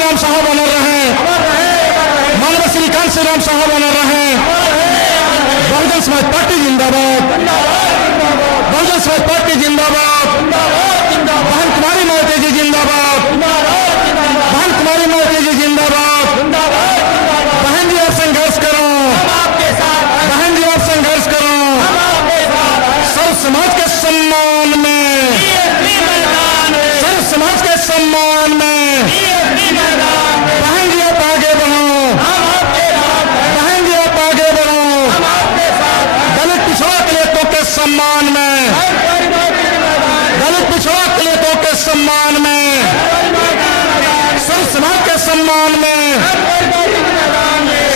कांशीराम साहब अमर रहे, मानव श्री कांशीराम साहब अमर रहे। बहुजन समाज पार्टी जिंदाबाद, बहुजन समाज पार्टी जिंदाबाद, बहन कुमारी मोदी जी जिंदाबाद, बहन कुमारी मोदी जी जिंदाबाद। बहन जी आप संघर्ष करो, बहन जी आप संघर्ष करो। सर्व समाज के सम्मान में, सर्व समाज के सम्मान में बहन जी आप आगे बढ़ो, बहन जी आप आगे बढ़ो। दलित पिछड़ा दलितों के सम्मान में, दलित पिछड़ा दलितों के सम्मान में, सर्व समाज के सम्मान में,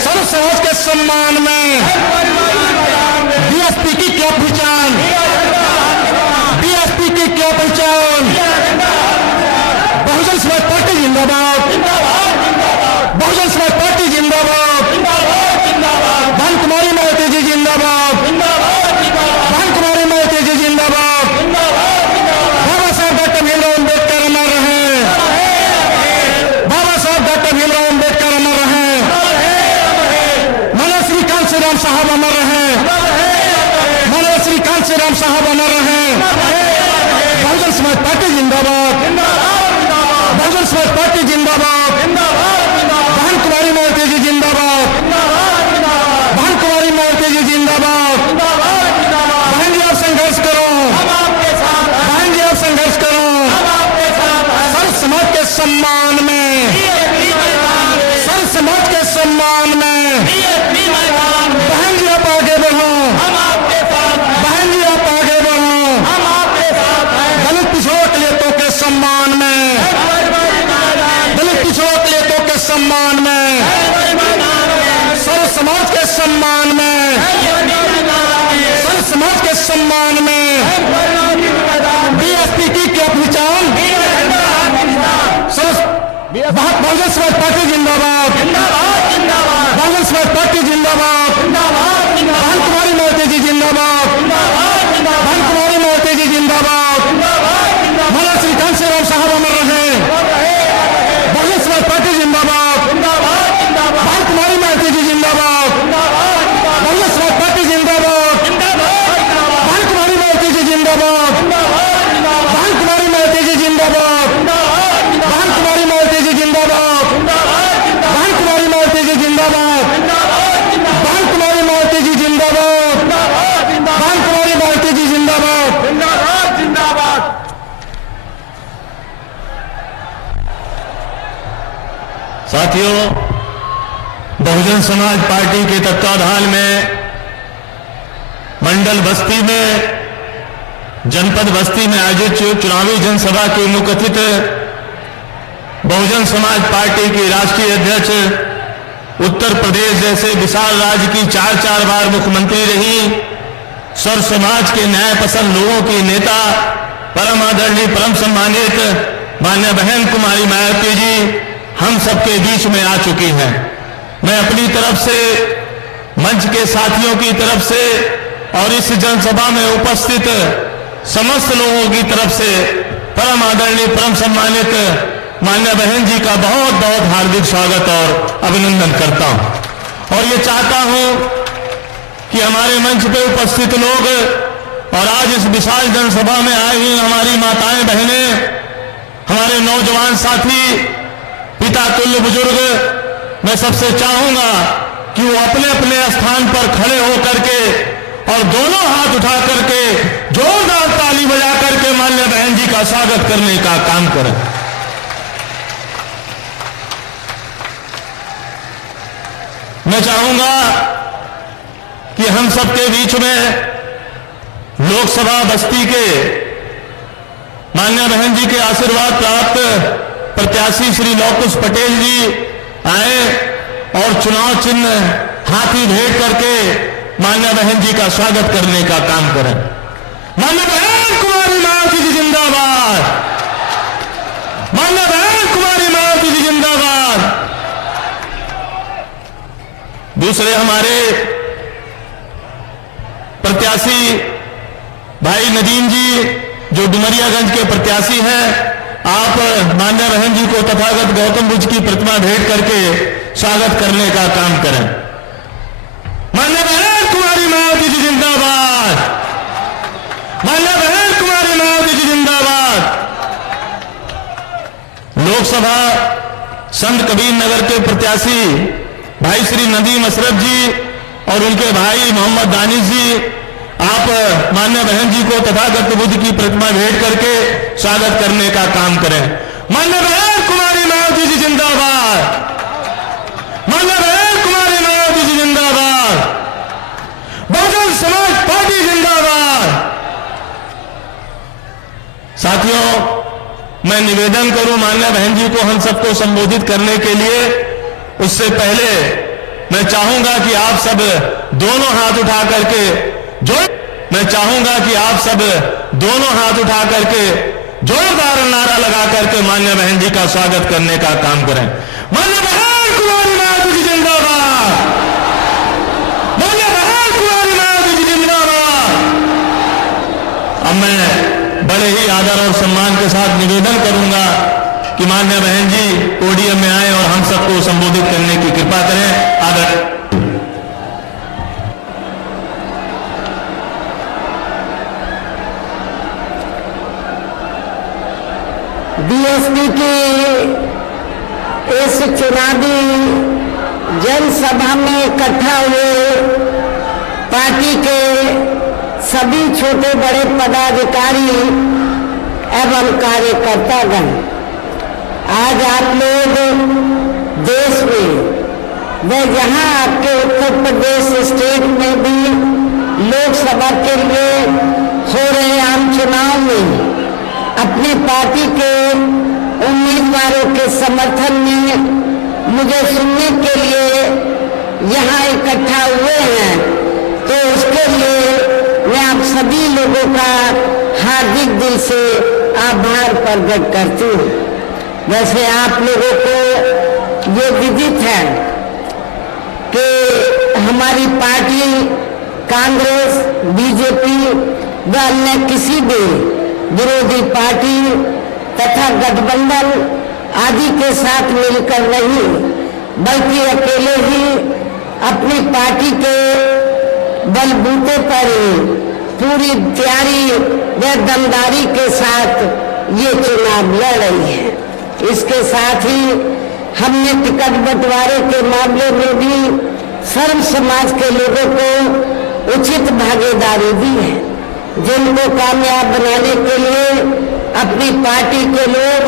सर्व समाज के सम्मान में बीएसपी की क्या पहचान, बीएसपी की क्या पहचान। बहुजन समाज पार्टी जिंदाबाद, बहुजन समाज पार्टी जिंदाबाद, बहन कुमारी मोदी जी जिंदाबाद, बहन कुमारी मोदी जी जिंदाबाद। बाबा साहब डॉक्टर भीमराव अम्बेडकर अमर रहे, बाबा साहब डॉक्टर भीमराव अम्बेडकर अमर रहे। मानव श्री कांशीराम साहब अमर रहे, मानव श्री कांशीराम साहब अमर रहे। बहुजन समाज पार्टी जिंदाबाद, बहुजन समाज पार्टी जिंदाबाद, बहन कुमारी मोदी जी जिंदाबाद, बहन कुमारी मोदी जी जिंदाबाद। बहन जी आप संघर्ष करो, बहन जी आप संघर्ष करो। सर्व समाज के सम्मान में, सर्व समाज के सम्मान में बहन जी आप आगे बढ़ो, बहन जी आप आगे बढ़ो। दलित पिछड़ा दलितों के सम्मान में, दलित पिछड़ा दलितों के सम्मान में, सर्व समाज के सम्मान में, सर्व समाज के सम्मान में बीएसपी की क्या पहचान। बहुजन समाज पार्टी जिंदाबाद, बहुजन समाज पार्टी जिंदाबाद, बहन कुमारी मोदी जी जिंदाबाद, बहन कुमारी मोदी जी जिंदाबाद। मानव श्री कांशीराम साहब अमर रहे, बहुजन समाज पार्टी जिंदाबाद, बहन कुमारी मोदी जी जिंदाबाद, बहुजन समाज पार्टी जिंदाबाद, बहन कुमारी मोदी जी जिंदाबाद, बहन कुमारी मोदी जी जिंदाबाद, बहन कुमारी मोदी जी जिंदाबाद, बहन कुमारी मोदी जी जिंदाबाद, बहन कुमारी मोदी जी जिंदाबाद, बहन कुमारी मोदी जी जिंदाबाद। साथियों, बहुजन समाज पार्टी के तत्वाधान में मंडल बस्ती में, जनपद बस्ती में आयोजित चुनावी जनसभा के मुख्य अतिथि बहुजन समाज पार्टी की राष्ट्रीय अध्यक्ष, उत्तर प्रदेश जैसे विशाल राज्य की 4 बार मुख्यमंत्री रही, सर्व समाज के न्याय पसंद लोगों की नेता, परम आदरणीय परम सम्मानित माननीय बहन कुमारी मायावती जी हम सबके बीच में आ चुकी हैं। मैं अपनी तरफ से, मंच के साथियों की तरफ से और इस जनसभा में उपस्थित समस्त लोगों की तरफ से परम आदरणीय परम सम्मानित माननीय बहन जी का बहुत बहुत हार्दिक स्वागत और अभिनंदन करता हूं। और ये चाहता हूं कि हमारे मंच पे उपस्थित लोग और आज इस विशाल जनसभा में आई हुई हमारी माताएं बहनें, हमारे नौजवान साथी, पिता तुल्य बुजुर्ग, मैं सबसे चाहूंगा कि वो अपने अपने स्थान पर खड़े होकर के और दोनों हाथ उठा करके जोरदार ताली बजा करके माननीय बहन जी का स्वागत करने का काम करें। मैं चाहूंगा कि हम सबके बीच में लोकसभा बस्ती के माननीय बहन जी के आशीर्वाद प्राप्त प्रत्याशी श्री लौकुश पटेल जी आए और चुनाव चिन्ह हाथी भेंट करके माननीय बहन जी का स्वागत करने का काम करें। माननीय बहन कुमारी मायावती जी जिंदाबाद, माननीय बहन कुमारी मायावती जी जिंदाबाद। दूसरे हमारे प्रत्याशी भाई नदीम जी जो डुमरियागंज के प्रत्याशी हैं, आप माननीय बहन जी को तथागत गौतम बुद्ध की प्रतिमा भेंट करके स्वागत करने का काम करें। माननीय बहन कुमारी मायावती जी जिंदाबाद, माननीय बहन कुमारी मायावती जी जिंदाबाद। लोकसभा संत कबीर नगर के प्रत्याशी भाई श्री नदीम अशरफ जी और उनके भाई मोहम्मद दानिश जी, आप माननीय बहन जी को तथागत बुद्ध की प्रतिमा भेंट करके स्वागत करने का काम करें। माननीय बहन कुमारी मायावती जी जिंदाबाद, माननीय बहन कुमारी मायावती जी जिंदाबाद, बहुजन समाज पार्टी जिंदाबाद। साथियों, मैं निवेदन करूं माननीय बहन जी को हम सबको संबोधित करने के लिए, उससे पहले मैं चाहूंगा कि आप सब दोनों हाथ उठा करके जोरदार नारा लगा करके माननीय बहन जी का स्वागत करने का काम करें। माननीय बहन कुमारी मायावती जी जिंदाबाद, माननीय बहन कुमारी मायावती जी जिंदाबाद। अब मैं बड़े ही आदर और सम्मान के साथ निवेदन करूंगा कि माननीय बहन जी पोडियम में आए और हम सबको संबोधित करने की कृपा करें। आदर बीएसपी की इस चुनावी जनसभा में इकट्ठा हुए पार्टी के सभी छोटे बड़े पदाधिकारी एवं कार्यकर्तागण, आज आप लोग देश में व जहां आपके उत्तर प्रदेश स्टेट में भी लोकसभा के लिए हो रहे आम चुनाव में अपनी पार्टी के उम्मीदवारों के समर्थन में मुझे सुनने के लिए यहाँ इकट्ठा हुए हैं, तो उसके लिए मैं आप सभी लोगों का हार्दिक दिल से आभार प्रकट करती हूँ। वैसे आप लोगों को ये विदित है कि हमारी पार्टी कांग्रेस, बीजेपी व अन्य किसी भी विरोधी पार्टी तथा गठबंधन आदि के साथ मिलकर नहीं, बल्कि अकेले ही अपनी पार्टी के बलबूते पर पूरी तैयारी व दमदारी के साथ ये चुनाव लड़ रही है। इसके साथ ही हमने टिकट बंटवारे के मामले में भी सर्व समाज के लोगों को उचित भागीदारी दी है, जिनको कामयाब बनाने के लिए अपनी पार्टी के लोग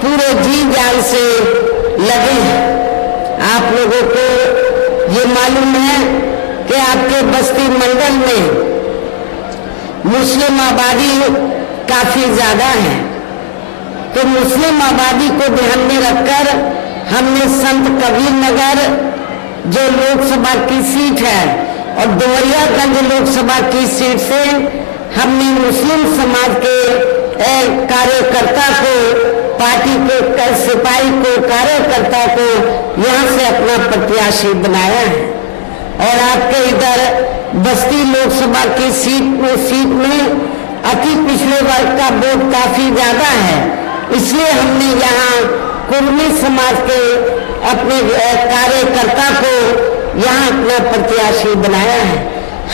पूरे जी जान से लगे हैं। आप लोगों को ये मालूम है कि आपके बस्ती मंडल में मुस्लिम आबादी काफी ज्यादा है, तो मुस्लिम आबादी को ध्यान में रखकर हमने संत कबीर नगर जो लोकसभा की सीट है और डुमरियागंज लोकसभा की सीट से हमने मुस्लिम समाज के कार्यकर्ता को, पार्टी के सिपाही को, कार्यकर्ता को यहाँ से अपना प्रत्याशी बनाया है। और आपके इधर बस्ती लोकसभा की सीट में अति पिछड़े वर्ग का वोट काफी ज्यादा है, इसलिए हमने यहाँ कुर्मी समाज के अपने कार्यकर्ता को यहाँ अपना प्रत्याशी बनाया है।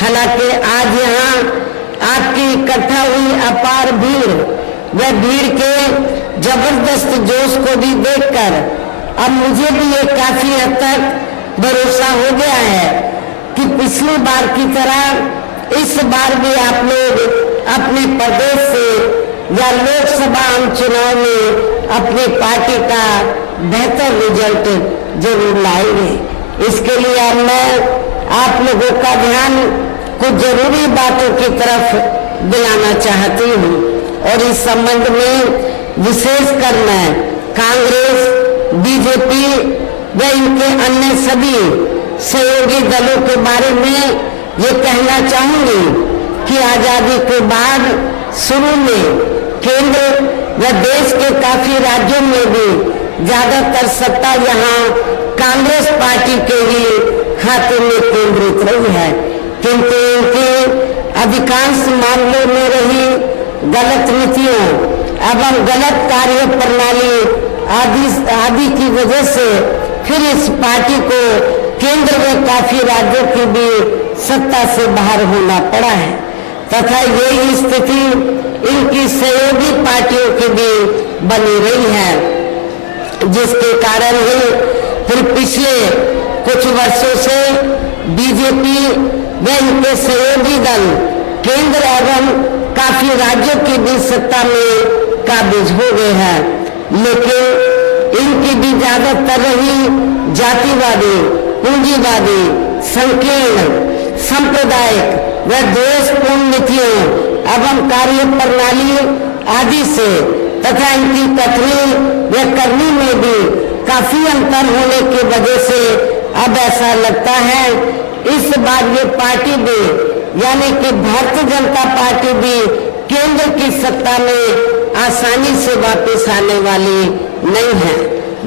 हालांकि आज यहाँ आपकी इकट्ठा हुई अपार भीड़ व भीड़ के जबरदस्त जोश को भी देखकर अब मुझे भी ये काफी हद तक भरोसा हो गया है कि पिछली बार की तरह इस बार भी आप लोग अपने प्रदेश से या लोकसभा आम चुनाव में अपनी पार्टी का बेहतर रिजल्ट जरूर लाएंगे। इसके लिए अब मैं आप लोगों का ध्यान कुछ जरूरी बातों की तरफ दिलाना चाहती हूँ और इस संबंध में विशेषकर मैं कांग्रेस, बीजेपी व इनके अन्य सभी सहयोगी दलों के बारे में ये कहना चाहूंगी कि आजादी के बाद शुरू में केंद्र व देश के काफी राज्यों में भी ज्यादातर सत्ता यहाँ कांग्रेस पार्टी के ही खाते में केंद्रित रही है, किंतु इनके अधिकांश मामलों में रही गलत नीतियों एवं गलत कार्य प्रणाली आदि की वजह से फिर इस पार्टी को केंद्र में काफी राज्यों की भी सत्ता से बाहर होना पड़ा है तथा यही स्थिति इनकी सहयोगी पार्टियों की भी बनी रही है, जिसके कारण ही फिर पिछले कुछ वर्षों से बीजेपी व इनके सहयोगी दल केंद्र एवं काफी राज्यों की भी सत्ता में काबिज हो गए हैं, लेकिन इनकी भी ज्यादातर रही जातिवादी, पूंजीवादी, संकीर्ण, सांप्रदायिक व देशपूर्ण नीतियों एवं कार्य प्रणाली आदि से तथा इनकी कथनी व करनी में भी काफी अंतर होने की वजह से अब ऐसा लगता है इस बार ये पार्टी भी यानी कि भारतीय जनता पार्टी भी केंद्र की सत्ता में आसानी से वापस आने वाली नहीं है,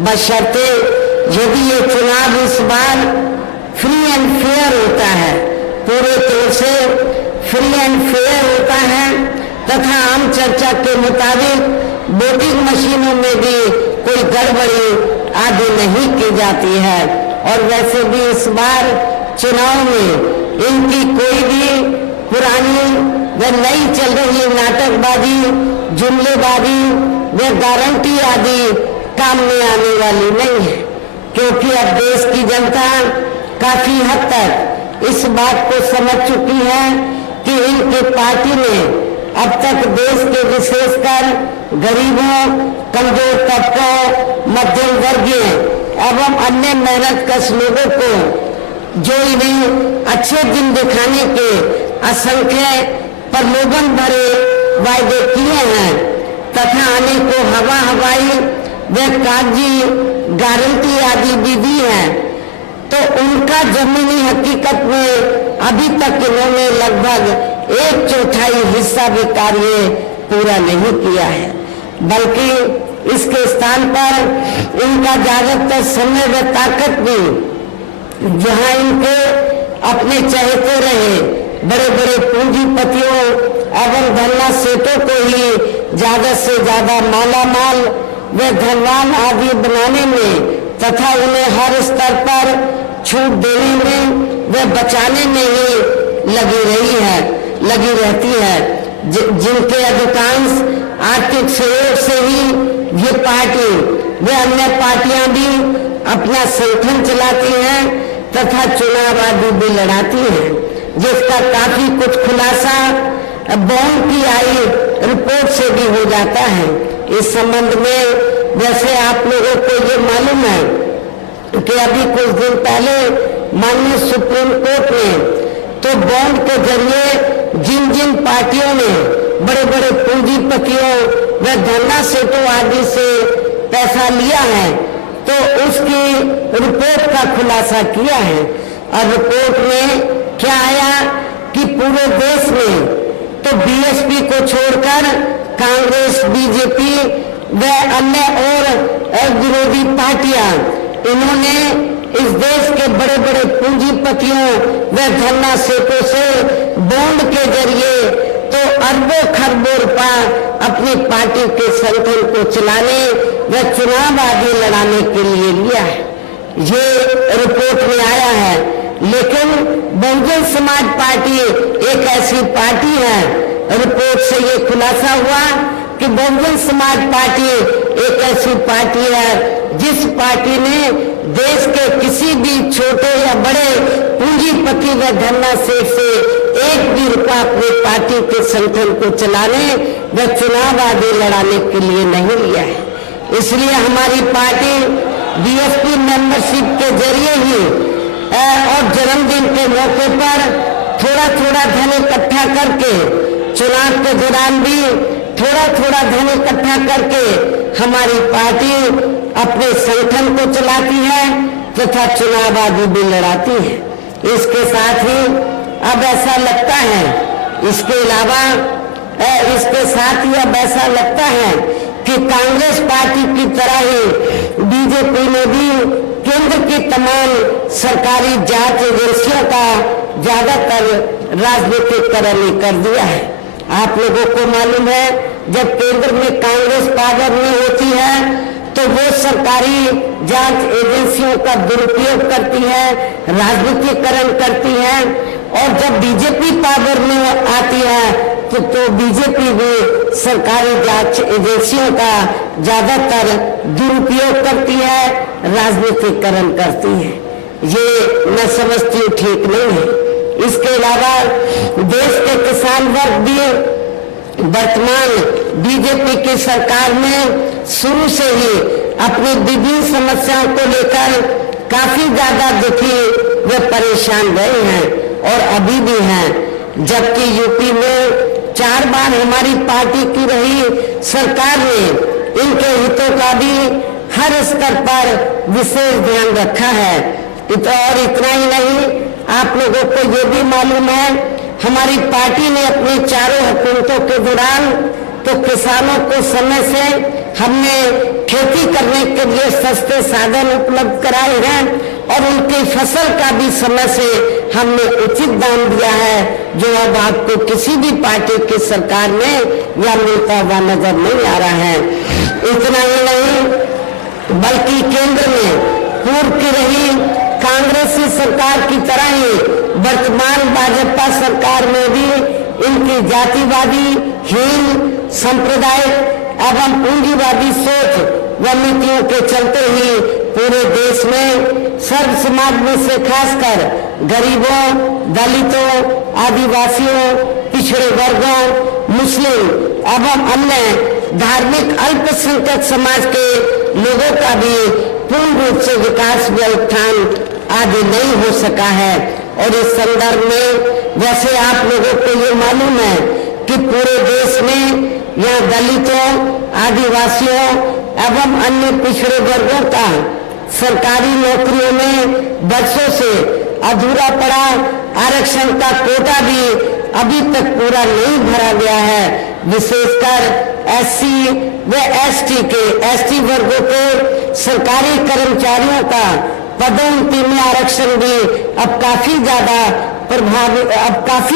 बशर्ते यदि ये चुनाव इस बार फ्री एंड फेयर होता है, पूरे तौर से फ्री एंड फेयर होता है तथा आम चर्चा के मुताबिक वोटिंग मशीनों में भी कोई गड़बड़ी आदि नहीं की जाती है और वैसे भी इस बार चुनाव में इनकी कोई भी पुरानी व नई चल रही नाटकबाजी, जुमलेबाजी व गारंटी आदि काम में आने वाली नहीं है, क्योंकि अब देश की जनता काफी हद तक इस बात को समझ चुकी है कि इनकी पार्टी ने अब तक देश के विशेषकर गरीबों, कमजोर तबकों, मध्यम वर्गीय एवं अन्य मेहनतकश लोगों को जो इन्हें अच्छे दिन दिखाने के असंख्य प्रलोभन भरे वायदे किए हैं तथा अनेकों हवाई व कागजी गारंटी आदि भी दी है, तो उनका जमीनी हकीकत में अभी तक इन्होंने लगभग 1/4 हिस्सा भी कार्य पूरा नहीं किया है, बल्कि इसके स्थान पर इनका ज्यादातर समय व ताकत भी जहां इनके अपने चहेते रहे बड़े बड़े पूंजीपतियों एवं धनना सेठों को ही ज्यादा से ज्यादा मालामाल व धनवान आदि बनाने में तथा उन्हें हर स्तर पर छूट देने में व बचाने में ही लगी रहती है, जिनके अधिकांश आर्थिक सहयोग से ही ये पार्टी व अन्य पार्टियां भी अपना संगठन चलाती हैं तथा चुनाव आदि भी लड़ाती हैं, जिसका काफी कुछ खुलासा बॉन्ड की आई रिपोर्ट से भी हो जाता है। इस संबंध में जैसे आप लोगों को ये मालूम है कि अभी कुछ दिन पहले माननीय सुप्रीम कोर्ट ने तो बॉन्ड के जरिए जिन जिन पार्टियों ने बड़े बड़े पूंजीपतियों व धनना सेठों आदि से पैसा लिया है तो उसकी रिपोर्ट का खुलासा किया है और रिपोर्ट में क्या आया कि पूरे देश में तो बीएसपी को छोड़कर कांग्रेस, बीजेपी व अन्य और विरोधी पार्टियां इन्होंने इस देश के बड़े बड़े पूंजीपतियों व धनना सेठों से बॉन्ड के जरिए तो अरबों खरबों रुपया अपनी पार्टी के संगठन को चलाने व चुनाव आदि लड़ाने के लिए लिया है, ये रिपोर्ट में आया है। लेकिन बहुजन समाज पार्टी एक ऐसी पार्टी है, रिपोर्ट से ये खुलासा हुआ कि बहुजन समाज पार्टी एक ऐसी पार्टी है जिस पार्टी ने देश के किसी भी छोटे या बड़े पूंजीपति व धनना सेठ से एक भी रुपया अपनी पार्टी के संगठन को चलाने व चुनाव आदि लड़ाने के लिए नहीं लिया है। इसलिए हमारी पार्टी बीएसपी मेंबरशिप के जरिए ही और जन्मदिन के मौके पर थोड़ा थोड़ा धन इकट्ठा करके चुनाव के दौरान भी थोड़ा थोड़ा धन इकट्ठा करके हमारी पार्टी अपने संगठन को चलाती है तथा चुनाव आदि भी लड़ाती है। इसके साथ ही अब ऐसा लगता है इसके अलावा इसके साथ ही अब ऐसा लगता है कि कांग्रेस पार्टी की तरह ही बीजेपी ने भी केंद्र की तमाम सरकारी जांच एजेंसियों का ज्यादातर राजनीतिकरण कर दिया है। आप लोगों को मालूम है जब केंद्र में कांग्रेस पावर में होती है तो वो सरकारी जांच एजेंसियों का दुरुपयोग करती है, राजनीतिकरण करती है, और जब बीजेपी पावर में आती है तो बीजेपी भी सरकारी जांच एजेंसियों का ज्यादातर दुरुपयोग करती है, राजनीतिकरण करती है। ये मैं समझती हूँ ठीक नहीं है। इसके अलावा देश के किसान वर्ग भी वर्तमान बीजेपी की सरकार में शुरू से ही अपनी विभिन्न समस्याओं को लेकर काफी ज्यादा दुखी व परेशान रहे हैं और अभी भी हैं। जबकि यूपी में 4 बार हमारी पार्टी की रही सरकार ने इनके हितों का भी हर स्तर पर विशेष ध्यान रखा है। और इतना ही नहीं, आप लोगों को ये भी मालूम है, हमारी पार्टी ने अपनी चारों हुकूमतों के दौरान तो किसानों को समय से हमने खेती करने के लिए सस्ते साधन उपलब्ध कराए हैं और उनकी फसल का भी समय से हमने उचित दाम दिया है, जो अब आपको किसी भी पार्टी की सरकार में या मिलता हुआ नजर नहीं आ रहा है। इतना ही नहीं, बल्कि केंद्र में पूर्व की रही कांग्रेसी सरकार की तरह ही वर्तमान भाजपा सरकार में भी इनकी जातिवादी, हीन, सांप्रदायिक एवं पूंजीवादी सोच व नीतियों के चलते ही पूरे देश में सर्व समाज में से खासकर गरीबों, दलितों, आदिवासियों, पिछड़े वर्गों, मुस्लिम एवं अन्य धार्मिक अल्पसंख्यक समाज के लोगों का भी पूर्ण रूप से विकास व उत्थान आदि नहीं हो सका है। और इस संदर्भ में वैसे आप लोगों को ये मालूम है कि पूरे देश में यहाँ दलितों, आदिवासियों एवं अन्य पिछड़े वर्गों का सरकारी नौकरियों में वर्षों से अधूरा पड़ा आरक्षण का कोटा भी अभी तक पूरा नहीं भरा गया है। विशेषकर एससी व एसटी वर्गों के सरकारी कर्मचारियों का पदोन्नति में आरक्षण भी अब काफी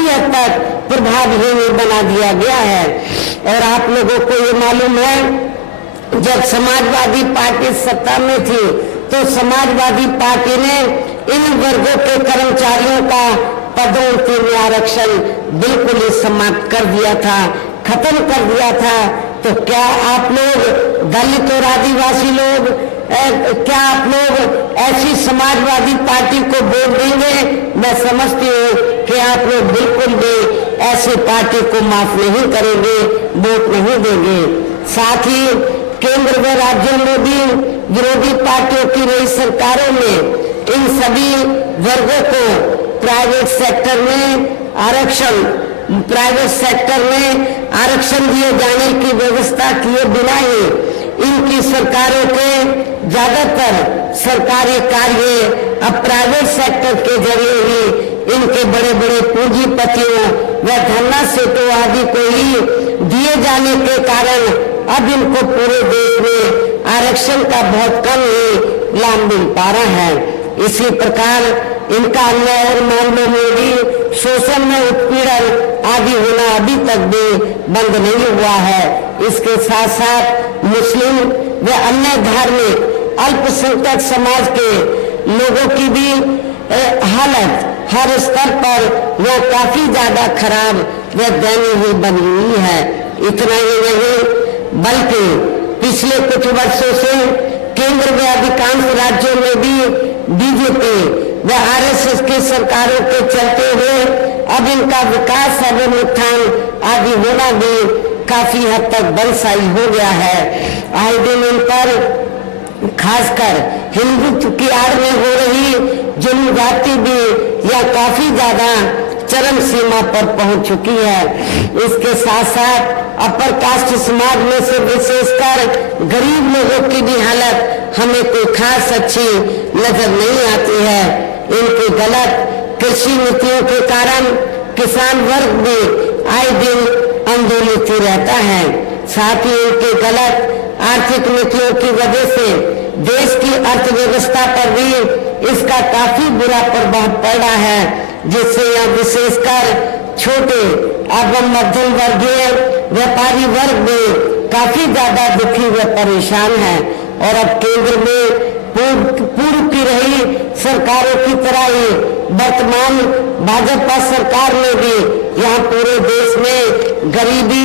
हद तक प्रभावहीन बना दिया गया है। और आप लोगों को ये मालूम है, जब समाजवादी पार्टी सत्ता में थी तो समाजवादी पार्टी ने इन वर्गों के कर्मचारियों का पदोन्नति में आरक्षण बिल्कुल ही समाप्त कर दिया था, खत्म कर दिया था। तो क्या आप लोग दलित और आदिवासी लोग, क्या आप लोग ऐसी समाजवादी पार्टी को वोट देंगे? मैं समझती हूँ कि आप लोग बिल्कुल भी ऐसी पार्टी को माफ नहीं करेंगे, वोट नहीं देंगे। साथ ही केंद्र व राज्यों में भी विरोधी पार्टियों की रही सरकारों में इन सभी वर्गों को प्राइवेट सेक्टर में आरक्षण दिए जाने की व्यवस्था किए बिना ही इनकी सरकारों के ज्यादातर सरकारी कार्य अब प्राइवेट सेक्टर के जरिए ही इनके बड़े बड़े पूंजीपतियों व धन्ना सेठों आदि को ही दिए जाने के कारण अब इनको पूरे देश में आरक्षण का बहुत कम ही लाभ मिल पा रहा है। इसी प्रकार इनका अन्य और मामलों में भी शोषण में उत्पीड़न आदि होना अभी तक भी बंद नहीं हुआ है। इसके साथ साथ मुस्लिम व अन्य धार्मिक अल्पसंख्यक समाज के लोगों की भी हालत हर स्तर पर वह काफी ज्यादा खराब व दयनीय बनी हुई है। इतना ही नहीं, बल्कि पिछले कुछ वर्षों से केंद्र व अधिकांश राज्यों में भी बीजेपी व आरएसएस की सरकारों के चलते हुए अब इनका विकास एवं उत्थान आदि होना भी काफी हद तक बलशाली हो गया है। आए दिन इन पर खासकर हिंदुत्व की आड़ में हो रही जुल्म जाति भी यह काफी ज्यादा चरम सीमा पर पहुंच चुकी है। इसके साथ साथ अपर कास्ट समाज में से विशेषकर गरीब लोगों की भी हालत हमें कोई खास अच्छी नजर नहीं आती है। इनकी गलत कृषि नीतियों के कारण किसान वर्ग भी आए दिन आंदोलित रहता है। साथ ही इनकी गलत आर्थिक नीतियों की वजह से देश की अर्थव्यवस्था पर भी इसका काफी बुरा प्रभाव पड़ा है, जिससे यह विशेषकर छोटे एवं मध्यम वर्गीय व्यापारी वर्ग भी काफी ज्यादा दुखी व परेशान है। और अब केंद्र में पूर्व की रही सरकारों की तरह ही वर्तमान भाजपा सरकार में भी यहाँ पूरे देश में गरीबी,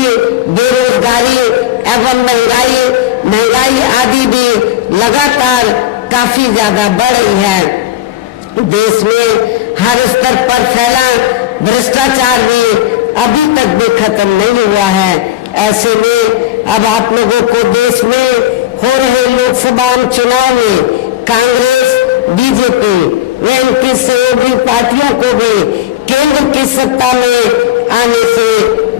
बेरोजगारी एवं महंगाई आदि भी लगातार काफी ज्यादा बढ़ रही है। देश में हर स्तर पर फैला भ्रष्टाचार भी अभी तक भी खत्म नहीं हुआ है। ऐसे में अब आप लोगों को देश में हो रहे लोकसभा चुनाव में कांग्रेस, बीजेपी व इनकी सहयोगी पार्टियों को भी केंद्र की सत्ता में आने से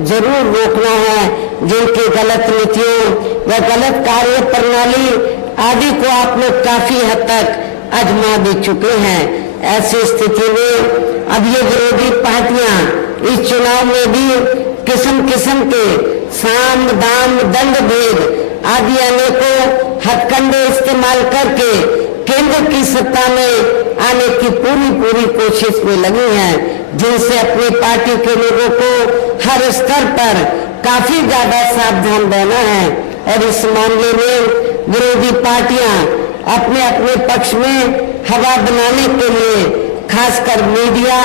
जरूर रोकना है। जिनकी गलत नीतियों व गलत कार्य प्रणाली आदि को आप लोग काफी हद तक आजमा भी चुके हैं। ऐसी स्थिति में अब ये विरोधी पार्टियां इस चुनाव में भी किस्म किस्म के साम दाम दंड भेद आदि अनेकों हथकंडे इस्तेमाल करके केंद्र की सत्ता में आने की पूरी कोशिश में लगी हैं, जिनसे अपनी पार्टी के लोगों को हर स्तर पर काफी ज्यादा सावधान रहना है। और इस मामले में विरोधी पार्टियां अपने अपने पक्ष में हवा बनाने के लिए खासकर मीडिया,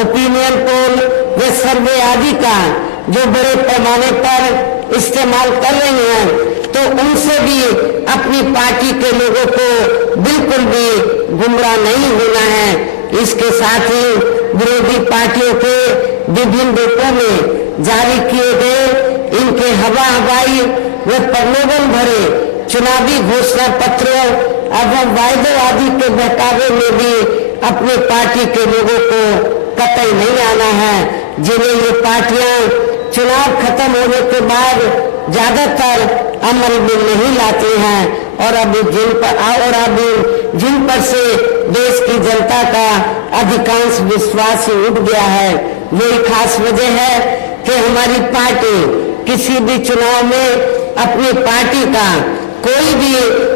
ओपिनियन पोल व सर्वे आदि का जो बड़े पैमाने पर इस्तेमाल कर रहे हैं, तो उनसे भी अपनी पार्टी के लोगों को बिल्कुल भी गुमराह नहीं होना है। इसके साथ ही विरोधी पार्टियों के विभिन्न रूपों में जारी किए गए इनके हवाई व प्रलोभन भरे चुनावी घोषणा पत्रों एवं वायदों आदि के बहकावे में भी अपनी पार्टी के लोगों को कतई नहीं आना है। जिन्हें ये पार्टियां चुनाव खत्म होने के बाद ज्यादातर अमल में नहीं लाती हैं और अब जिन पर से देश की जनता का अधिकांश विश्वास ही उठ गया है। यही खास वजह है कि हमारी पार्टी किसी भी चुनाव में अपनी पार्टी का कोई भी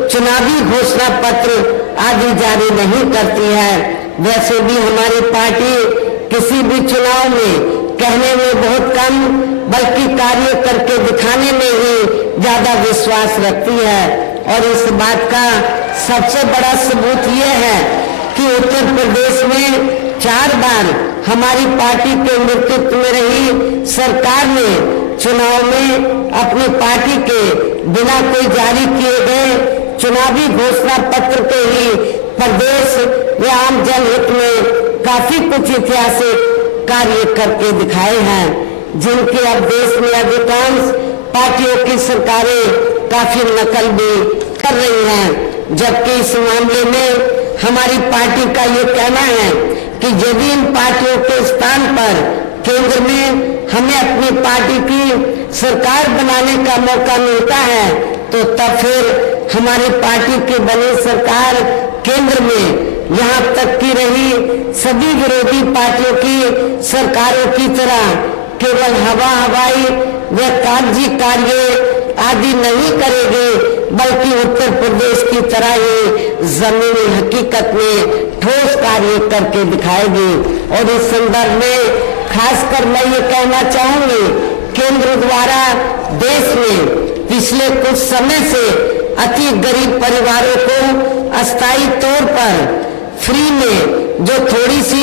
चुनावी घोषणा पत्र आदि जारी नहीं करती है। वैसे भी हमारी पार्टी किसी भी चुनाव में कहने में बहुत कम बल्कि कार्य करके दिखाने में ही ज्यादा विश्वास रखती है। और इस बात का सबसे बड़ा सबूत ये है कि उत्तर प्रदेश में 4 बार हमारी पार्टी के नेतृत्व में रही सरकार ने चुनाव में अपनी पार्टी के बिना कोई जारी किए गए चुनावी घोषणा पत्र के ही प्रदेश व आम जनहित में काफी कुछ ऐतिहासिक कार्य करके दिखाए हैं, जिनके अब देश में अधिकांश पार्टियों की सरकारें काफी नकल भी कर रही हैं। जबकि इस मामले में हमारी पार्टी का ये कहना है कि यदि इन पार्टियों के स्थान पर केंद्र में हमें अपनी पार्टी की सरकार बनाने का मौका मिलता है, तो तब फिर हमारी पार्टी की बनी सरकार केंद्र में यहाँ तक की रही सभी विरोधी पार्टियों की सरकारों की तरह केवल हवाई व कागजी कार्य आदि नहीं करेगी, बल्कि उत्तर प्रदेश की तरह ही जमीनी हकीकत में ठोस कार्य करके दिखाएगी। और इस संदर्भ में खासकर मैं ये कहना चाहूंगी, केंद्र द्वारा देश में पिछले कुछ समय से अति गरीब परिवारों को अस्थायी तौर पर फ्री में जो थोड़ी सी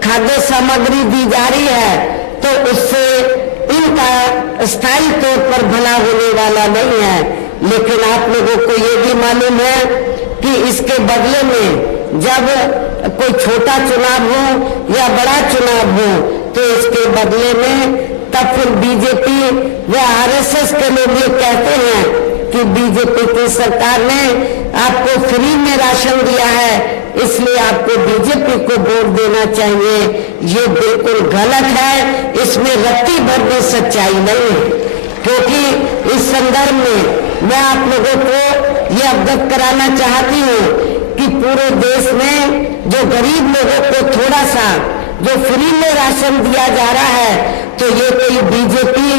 खाद्य सामग्री दी जा रही है, तो उससे इनका स्थायी तौर पर भला होने वाला नहीं है। लेकिन आप लोगों को ये भी मालूम है कि इसके बदले में जब कोई छोटा चुनाव हो या बड़ा चुनाव हो, तो इसके बदले में तब फिर बीजेपी व आरएसएस के लोग ये कहते हैं कि बीजेपी की सरकार ने आपको फ्री में राशन दिया है, इसलिए आपको बीजेपी को वोट देना चाहिए। ये बिल्कुल गलत है, इसमें रत्ती भर भी सच्चाई नहीं है। क्योंकि इस संदर्भ में मैं आप लोगों को ये अवगत कराना चाहती हूँ कि पूरे देश में जो गरीब लोगों को थोड़ा सा जो फ्री में राशन दिया जा रहा है, तो ये कोई बीजेपी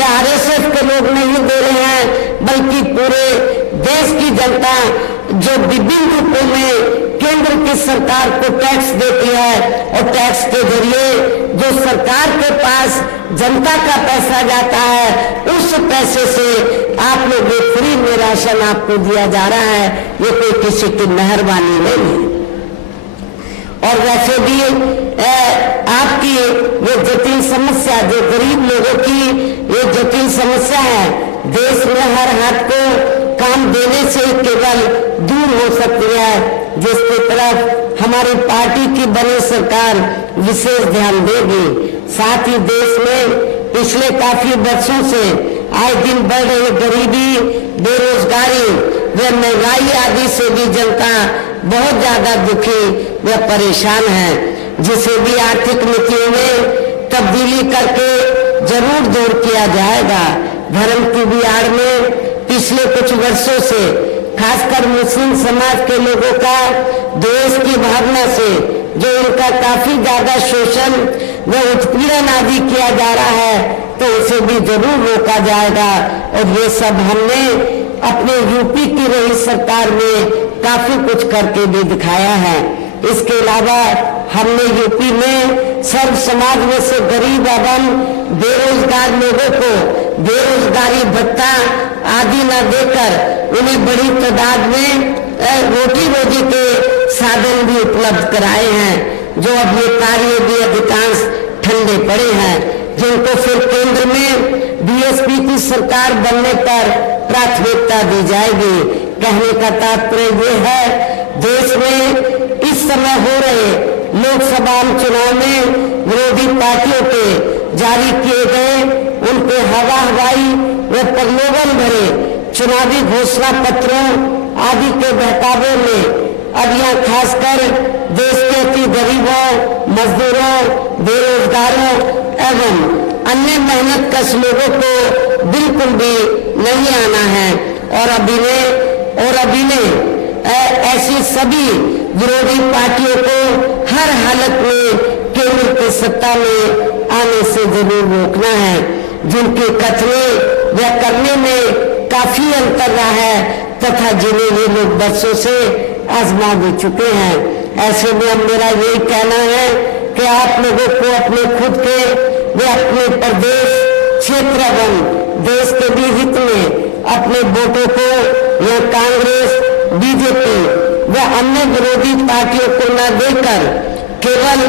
या आरएसएस के लोग नहीं दे रहे हैं, बल्कि पूरे देश की जनता जो विभिन्न रूपों में केंद्र की सरकार को टैक्स देती है, और टैक्स के जरिए जो सरकार के पास जनता का पैसा जाता है, उस पैसे से आप लोग ये फ्री में राशन आपको दिया जा रहा है, ये कोई किसी की मेहरबानी नहीं है। और वैसे भी आपकी ये जटिल समस्या, जो गरीब लोगों की ये जटिल समस्या है, देश में हर हाथ को काम देने से केवल दूर हो सकती है, जिसकी तरफ हमारी पार्टी की बनी सरकार विशेष ध्यान देगी। साथ ही देश में पिछले काफी वर्षों से आए दिन बढ़ रही गरीबी, बेरोजगारी व महंगाई आदि से भी जनता बहुत ज्यादा दुखी व परेशान है, जिसे भी आर्थिक नीतियों में तब्दीली करके जरूर दूर किया जाएगा। धर्म की भी आड़ में पिछले कुछ वर्षों से खासकर मुस्लिम समाज के लोगों का देश की भावना से जो उनका काफी ज्यादा शोषण व उत्पीड़न आदि किया जा रहा है, तो उसे भी जरूर रोका जाएगा। और ये सब हमने अपने यूपी की रही सरकार में काफी कुछ करके भी दिखाया है। इसके अलावा हमने यूपी में सर्व समाज में से गरीब एवं बेरोजगार लोगों को बेरोजगारी भत्ता आदि न देकर उन्हें बड़ी तादाद में रोटी रोजी के साधन भी उपलब्ध कराए हैं, जो अब ये कार्य भी अधिकांश ठंडे पड़े हैं, जिनको फिर केंद्र में बीएसपी की सरकार बनने पर प्राथमिकता दी जाएगी। कहने का तात्पर्य ये है, देश में इस समय हो रहे लोकसभा चुनाव में विरोधी पार्टियों के जारी किए गए उनके हवाई व प्रलोभन भरे चुनावी घोषणा पत्रों आदि के बहकावे में अब यहाँ खासकर देश के अति गरीबों, मजदूरों, बेरोजगारों एवं अन्य मेहनतकश लोगों को बिल्कुल भी नहीं आना है। और अभी ने ऐसी सभी विरोधी पार्टियों को हर हालत में केंद्र की सत्ता में आने से जरूर रोकना है, जिनके कथने या करने में काफी अंतर रहा है तथा जिन्हें ये लोग वर्षों से आजमा भी चुके हैं। ऐसे में अब मेरा यही कहना है कि आप लोगों को अपने खुद के व अपने प्रदेश, क्षेत्र एवं देश के भी हित में अपने वोटों को या कांग्रेस, बीजेपी व अन्य विरोधी पार्टियों को न देकर केवल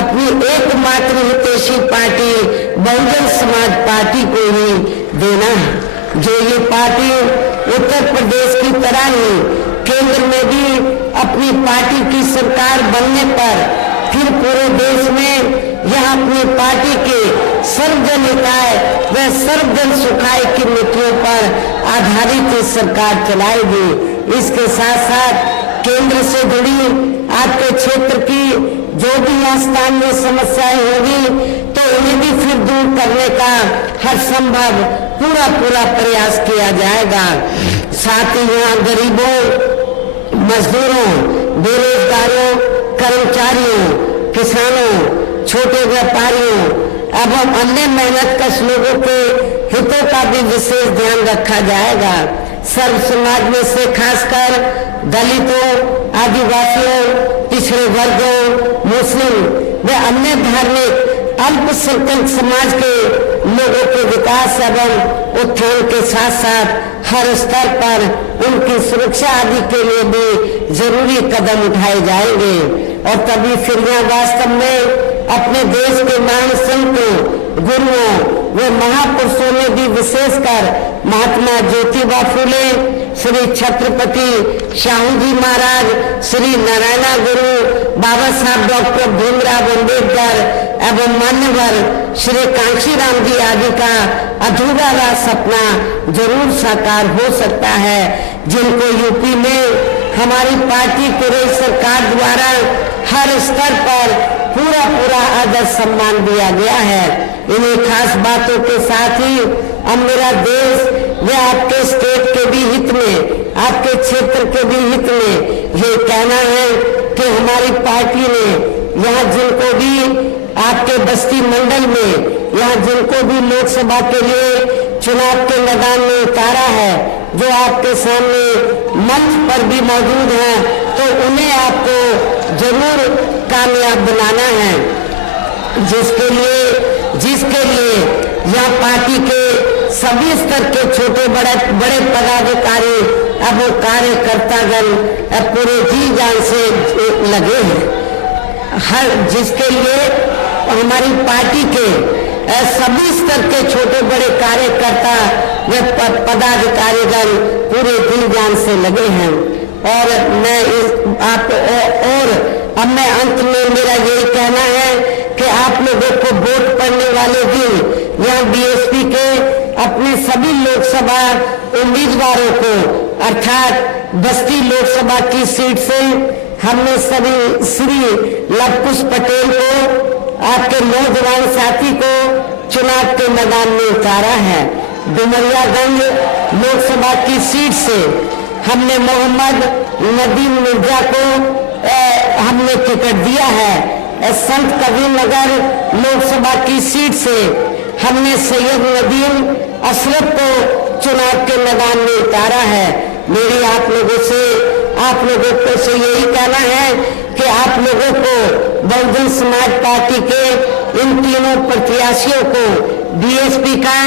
अपनी एकमात्र हितैषी पार्टी बहुजन समाज पार्टी को ही देना है, जो ये पार्टी उत्तर प्रदेश की तरह ही केंद्र में भी अपनी पार्टी की सरकार बनने पर फिर पूरे देश में यह अपनी पार्टी के सर्वजन हिताय व सर्वजन सुखाय की नीतियों पर आधारित सरकार चलाएगी। इसके साथ साथ केंद्र से जुड़ी आपके क्षेत्र की जो भी स्थानीय समस्याएं होगी तो उन्हें भी फिर दूर करने का हर संभव पूरा प्रयास किया जाएगा। साथ ही यहाँ गरीबों, मजदूरों, बेरोजगारों, कर्मचारियों, किसानों, छोटे व्यापारियों एवं अन्य मेहनतकश लोगों के हितों का भी विशेष ध्यान रखा जाएगा। सर्व समाज में से खासकर दलितों, आदिवासियों, पिछड़े वर्गों, मुस्लिम व अन्य धार्मिक अल्पसंख्यक समाज के लोगों के विकास एवं उत्थान के साथ साथ हर स्तर पर उनकी सुरक्षा आदि के लिए भी जरूरी कदम उठाए जाएंगे। और तभी फिर यहाँ वास्तव में अपने देश के महान संतों, गुरुओं व महापुरुषों ने भी विशेषकर महात्मा ज्योतिबा फूले, श्री छत्रपति शाहू जी महाराज, श्री नारायणा गुरु, बाबा साहब डॉक्टर भीमराव अम्बेडकर एवं मान्यवर श्री कांशीराम जी आदि का अधूरा रहा सपना जरूर साकार हो सकता है, जिनको यूपी में हमारी पार्टी की रही सरकार द्वारा हर स्तर पर पूरा आदर सम्मान दिया गया है। इन्हीं खास बातों के साथ ही अब मेरा देश व आपके स्टेट के भी हित में, आपके क्षेत्र के भी हित में ये कहना है कि हमारी पार्टी ने यहाँ जिनको भी आपके बस्ती मंडल में यहाँ जिनको भी लोकसभा के लिए चुनाव के मैदान में उतारा है, जो आपके सामने मंच पर भी मौजूद हैं, तो उन्हें आपको जरूर कामयाब बनाना है, जिसके लिए यहाँ पार्टी के सभी स्तर के छोटे बड़े पदाधिकारी अब वो कार्यकर्तागण पूरे जी जान से लगे हैं। हर जिसके लिए हमारी पार्टी के सभी स्तर के छोटे बड़े कार्यकर्ता व पदाधिकारीगण पूरे दिल जान से लगे हैं। और मैं अब मैं अंत में मेरा यही कहना है कि आप लोगों को वोट पड़ने वाले दिन यहाँ बीएसपी के अपने सभी लोकसभा उम्मीदवारों को अर्थात बस्ती लोकसभा की सीट से हमने सभी श्री लवकुश पटेल को, आपके नौजवान साथी को चुनाव के मैदान में उतारा है। डुमरियागंज लोकसभा की सीट से हमने मोहम्मद नदीम मिर्जा को हमने टिकट दिया है। संत कबीर नगर लोकसभा की सीट से हमने सैयद नदीम अशरफ को चुनाव के मैदान में उतारा है। मेरी आप लोगों को से यही कहना है कि आप लोगों को बहुजन समाज पार्टी के इन तीनों प्रत्याशियों को बीएसपी का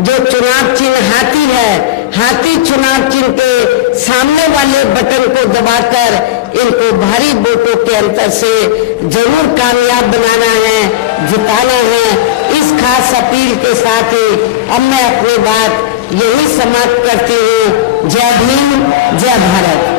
जो चुनाव चिन्ह हाथी है, हाथी चुनाव चिन्ह के सामने वाले बटन को दबाकर इनको भारी वोटों के अंतर से जरूर कामयाब बनाना है, जिताना है। इस खास अपील के साथ ही अब मैं अपनी बात यही समाप्त करती हूँ। जय भीम, जय भारत।